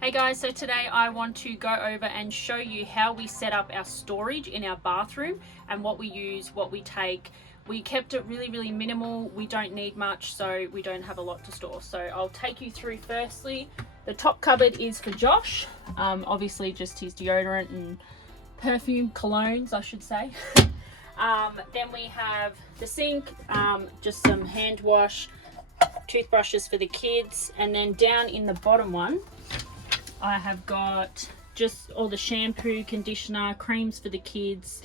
Hey guys, so today I want to go over and show you how we set up our storage in our bathroom and what we use, what we take. We kept it really minimal. We don't need much, so we don't have a lot to store. So I'll take you through. Firstly, the top cupboard is for Josh. Obviously just his deodorant and perfume, colognes I should say. Then we have the sink, just some hand wash, toothbrushes for the kids, and then down in the bottom one I have got just all the shampoo, conditioner, creams for the kids.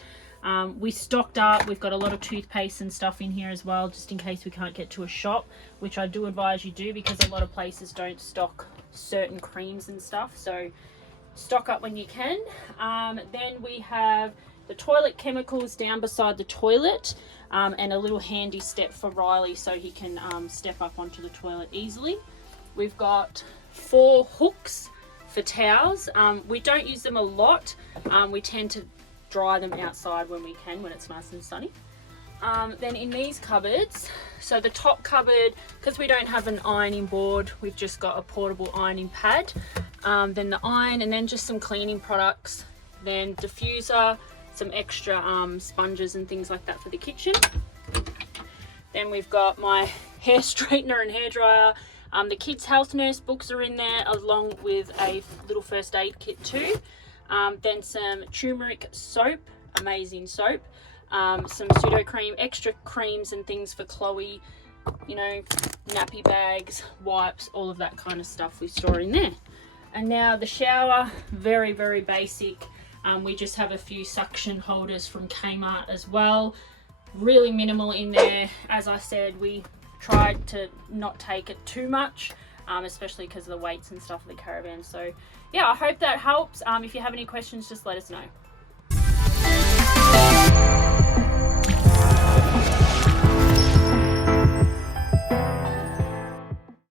We stocked up. We've got a lot of toothpaste and stuff in here as well, just in case we can't get to a shop, which I do advise you do because a lot of places don't stock certain creams and stuff. So stock up when you can. Then we have the toilet chemicals down beside the toilet, and a little handy step for Riley so he can step up onto the toilet easily. We've got 4 hooks for towels. We don't use them a lot. We tend to dry them outside when we can, when it's nice and sunny. Then in these cupboards, so the top cupboard, because we don't have an ironing board, we've just got a portable ironing pad. Then the iron, and then just some cleaning products, then diffuser, some extra sponges and things like that for the kitchen. Then we've got my hair straightener and hairdryer. The kids' health nurse books are in there, along with a little first aid kit too. Then some turmeric soap, amazing soap. Some pseudo cream, extra creams and things for Chloe, you know, nappy bags, wipes, all of that kind of stuff we store in there. And now the shower, very basic. We just have a few suction holders from Kmart as well. Really minimal in there. As I said, we tried to not take it too much, especially because of the weights and stuff of the Caravan. So yeah, I hope that helps. If you have any questions, just let us know.